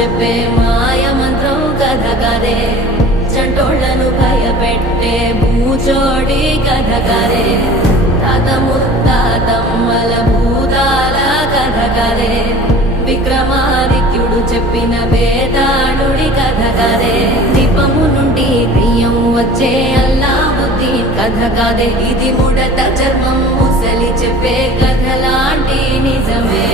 చెప్పే మాయ మంత్రం కథ కదే, చంటోళ్లను భయపెట్టే భూచోడి కథ కదే, తాత ముత్తాతమ్మల భూతాల కథ కదే, విక్రమాదిత్యుడు చెప్పిన వేదాళుడి కథ కదే, దీపము నుండి బియ్యం వచ్చే అల్లావుద్దీన్ కథ కదే, ఇది ముడత చర్మం ముసలి చెప్పే కథ లాంటి నిజమే.